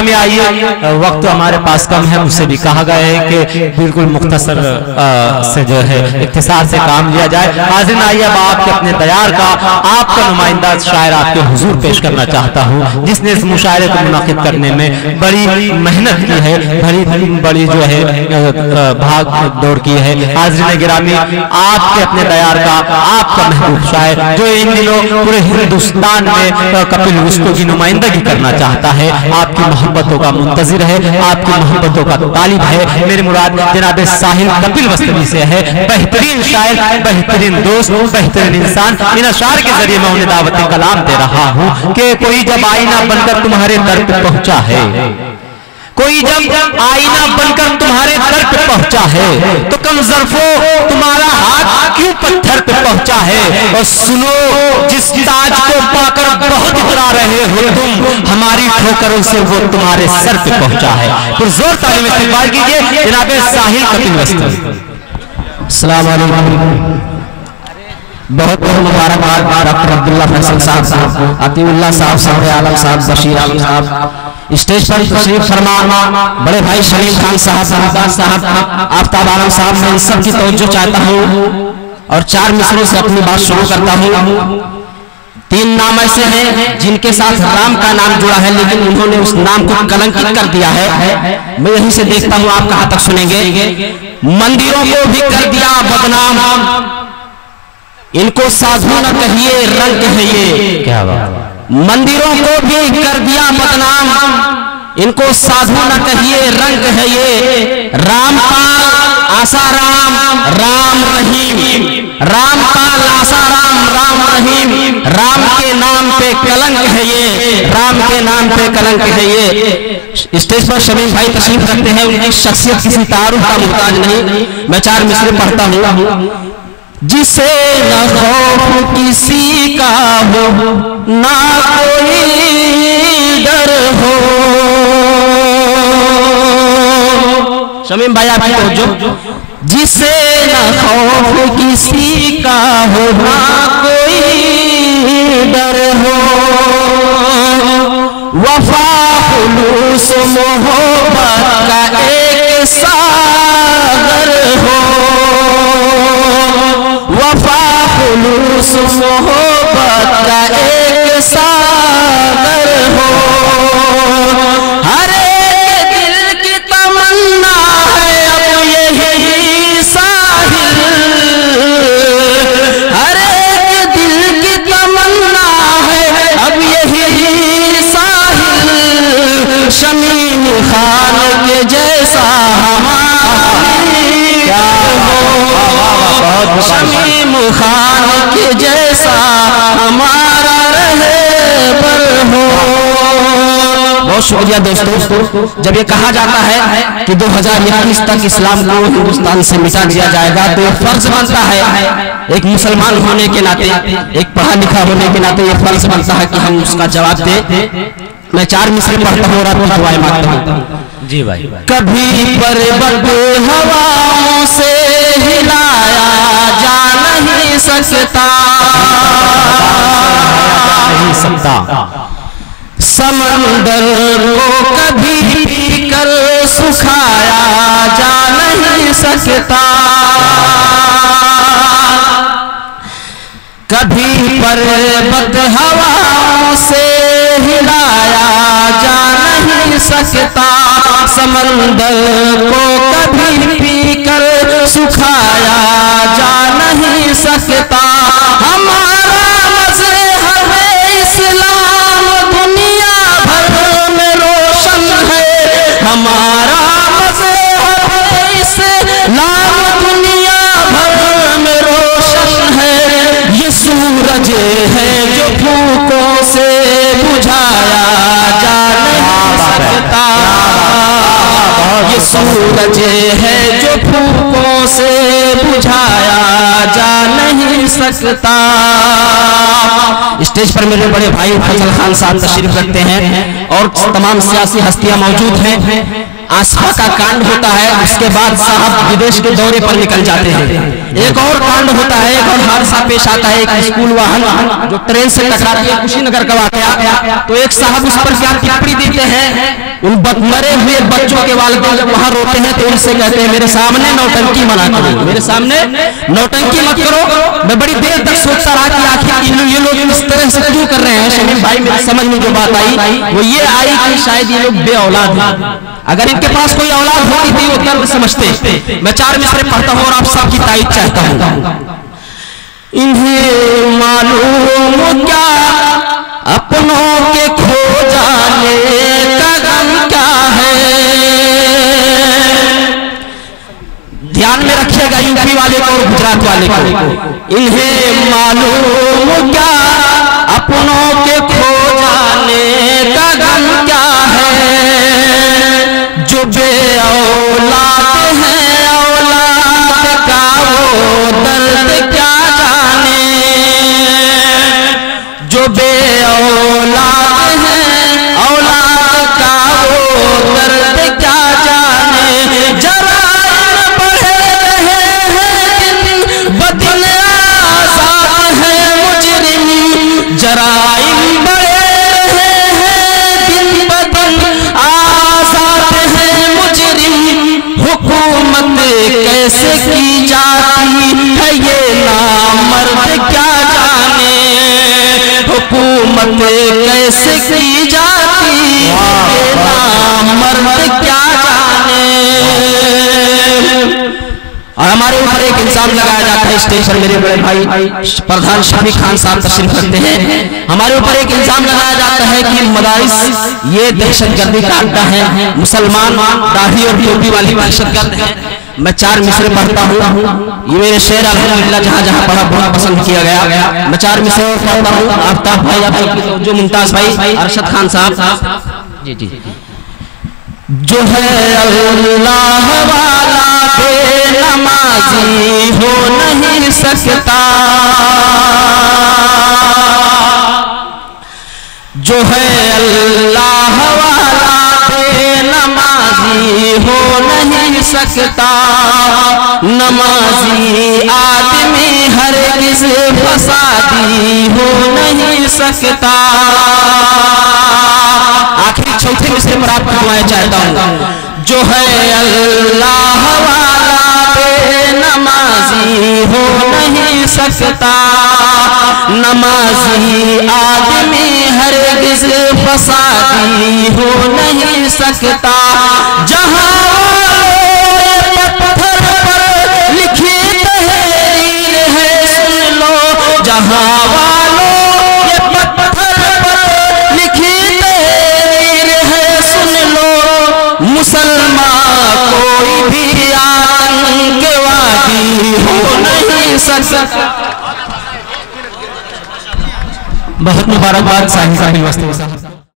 गिरामी आइए, वक्त हमारे पास कम है, मुझसे भी कहा गया है कि बिल्कुल मुख्तसर से जो है इख्तिसार से काम लिया जाए। हाज़िरीन आइए, अब आपके अपने तैयार का आपका नुमाइंदा शायर आपके हुजूर पेश करना चाहता हूँ, जिसने इस मुशायरे को मुनाकिद करने में बड़ी मेहनत की है, बड़ी जो है भाग दौड़ की है। हाज़िरीन गिरामी, आपके अपने तैयार का आपका महबूब शायर जो इन दिनों पूरे हिंदुस्तान में कपिल वस्तु की नुमाइंदगी करना चाहता है, आपकी मोहब्बतों का मुंतजिर है, आपकी मोहब्बतों का तालिब है। मेरी मुराद जनाब साहिल कपिल वस्तवी से है, बेहतरीन शायर, बेहतरीन दोस्त, बेहतरीन इंसान। इन अशार के जरिए मैं उन्हें दावत कलाम दे रहा हूँ कि कोई जब आईना बनकर तुम्हारे दर पे पहुंचा है, कोई जब आईना बनकर तुम्हारे दर पे पहुंचा है, तो कम ज़र्फ़ो तुम्हारा हाथ क्यों पत्थर पे पहुंचा है। और सुनो, जिस ताज को पाकर बहुत इतरा रहे हो तुम, हमारी ठोकरों से वो तुम्हारे सर पे पहुंचा है। तो जोर ताली में इस्तक़बाल कीजिए जनाब साहिल कपिल वस्तवी। अस्सलाम वालेकुम, बहुत बहुत मुबारकबाद डॉक्टर अब्दुल्ला फैसल साहब, अतीउल्लाह साहब, साहब आलम साहब, बशीर आलम साहब, स्टेज पर तशरीफ फरमा बड़े भाई शरीफ खान साहब, साहब, आफ्ताब आलम साहब, मैं इन सब की तवज्जो चाहता हूँ और 4 मिसरों से अपनी बात शुरू करता हूँ। 3 नाम ऐसे हैं जिनके साथ राम का नाम जुड़ा है, लेकिन उन्होंने उस नाम को कलंकित कर दिया है। मैं यहीं से देखता हूँ आप कहाँ तक सुनेंगे। मंदिरों को भी कर दिया बदनाम, इनको साधु न कहिए रंग है ये। क्या बात। मंदिरों को भी कर दिया बदनाम, इनको साधु न कहिए रंग है ये। रामपाल आसाराम राम रहीम, रामपाल आसाराम राम रहीम, राम के नाम पे कलंक है ये, राम के नाम पे कलंक है ये। स्टेज पर शमीम भाई तशरीफ रखते हैं, उनकी शख्सियत किसी तारुफ का मुहताज नहीं। मैं 4 मिसरे पढ़ता हूँ। जिसे न खौफ किसी का हो, ना कोई डर हो। शमीम भाई आप जो, जिसे न खौफ किसी का हो, ना कोई डर हो। वफा खुलूस मोहब्बत का एक सागर हो, वफा खुलूस मोहब्बत का एक सागर हो। हर एक दिल की तमन्ना है अब यही साहिल, हर एक दिल की तमन्ना है अब यही साहिल। शमीम खान के जैसा शमीम खान के जैसा हमारा रहबर हो। बहुत शुक्रिया दोस्तों। जब ये कहा जाता है कि 2021 तक इस्लाम को हिंदुस्तान से मिटा दिया जाएगा, तो ये फर्ज बनता है एक मुसलमान होने के नाते, एक पढ़ा लिखा होने के नाते ये फर्ज बनता है कि हम उसका जवाब दें। मैं 4 मिसरे पढ़ता हूँ और आपको दुआएं मांगता हूँ। जी भाई। कभी पर्वत हवाओं से हिलाया जा नहीं सकता, समंदर को कभी पीकर सुखाया जा नहीं सकता। कभी पर्वत हवाओं से हिलाया जा नहीं सकता, समंदर को कभी पीकर सुखाया जा नहीं सकता। हमारा मज़हब इस्लाम दुनिया भर में रोशन है, हमारा मज़हब इस्लाम दुनिया भर में रोशन है। ये सूरज है जो फूकों से बुझाया जा नहीं सकता, ये सूरज है जो फूकों से बुझाया जा नहीं सकता। स्टेज पर मेरे बड़े भाई फैसल खान साहब तशरीफ रखते हैं और तमाम सियासी हस्तियां मौजूद हैं। आसफा का कांड होता है, उसके बाद साहब विदेश के दौरे पर निकल जाते हैं। एक और कांड होता है, एक और हादसा पेश आता है, एक स्कूल वाहन जो ट्रेन से टकराती है, कुशीनगर का वाकया। तो एक साहब उस पर क्या टिप्पणी देते हैं, उन मरे हुए बच्चों के वालिदैन जब वहां रोते हैं तो उनसे कहते हैं मेरे सामने नौटंकी मना करो, मेरे सामने नौटंकी मत करो। मैं बड़ी देर तक सोचता रहा कि आखिर ये लोग इस तरह से क्यों कर रहे हैं। शमीम भाई मेरी समझ में जो बात आई वो ये आई कि शायद ये लोग बे औलाद हैं। अगर इनके पास कोई औलाद होती थी वो दर्द समझते। मैं 4 मिसरे पढ़ता हूँ और आप सबकी तारीफ चाहता हूँ। इन्हें मालूम क्या अपनों के खो जाने का गम क्या है। ध्यान में रखिएगा यूपी वाले को और गुजरात वाले को। इन्हें मालूम क्या अपनों के खो जाने का गम क्या है। जो बे औलाद हैं औलाद का वो दर्द क्या जाने। जो बे औलाद हैं औलाद का वो दर्द क्या जाने। जराइम बढ़े रहे हैं दिन बदिन आजाद है मुजरिम। जराइम बढ़े रहे हैं दिन बदिन आजाद है मुजरिम। हुकूमत कैसे की जाती है ये नामर्द क्या जाने। हुकूमत कैसे की जाती है ये नामर्द क्या जाने। और हमारे ऊपर एक इल्जाम लगाया जाता है स्टेज पर, मेरे बड़े भाई प्रधान शफी खान साहब तशरीफ रखते हैं। हमारे ऊपर एक इल्जाम लगाया जाता है कि मदारिस ये दहशतगर्दी का अड्डा है, मुसलमान दाढ़ी और टोपी वाली दहशतगर्द है। मैं 4 मिसरे पढ़ता हूँ, ये मेरे शेर अल्हम्दुलिल्लाह जहाँ जहाँ पढ़ा बहुत पसंद किया गया। मैं 4 मिसरे पढ़ता हूँ। आफ्ताब भाई, आप जो मुमताज भाई, अरशद खान साहब जी जी। जो है अल्लाह वाला बेनमाजी हो नहीं सकता। जो है अल्लाह वाला बेनमाजी हो नहीं सकता। नमाजी आदमी हरगिज़ फसादी हो नहीं सकता। आखिरी चौथे मिसरे पर आपको दुआएं चाहता हूँ। जो है अल्लाह वाला बेनमाजी हो नहीं सकता। नमाजी आदमी हरगिज़ फसादी हो नहीं सकता। जहाँ पत्थर पर लिखी तहरीर है सुन लो। जहाँ मुसलमान कोई भी आतंकवादी हो नहीं सकता। बहुत मुबारकबाद साहिब साहब।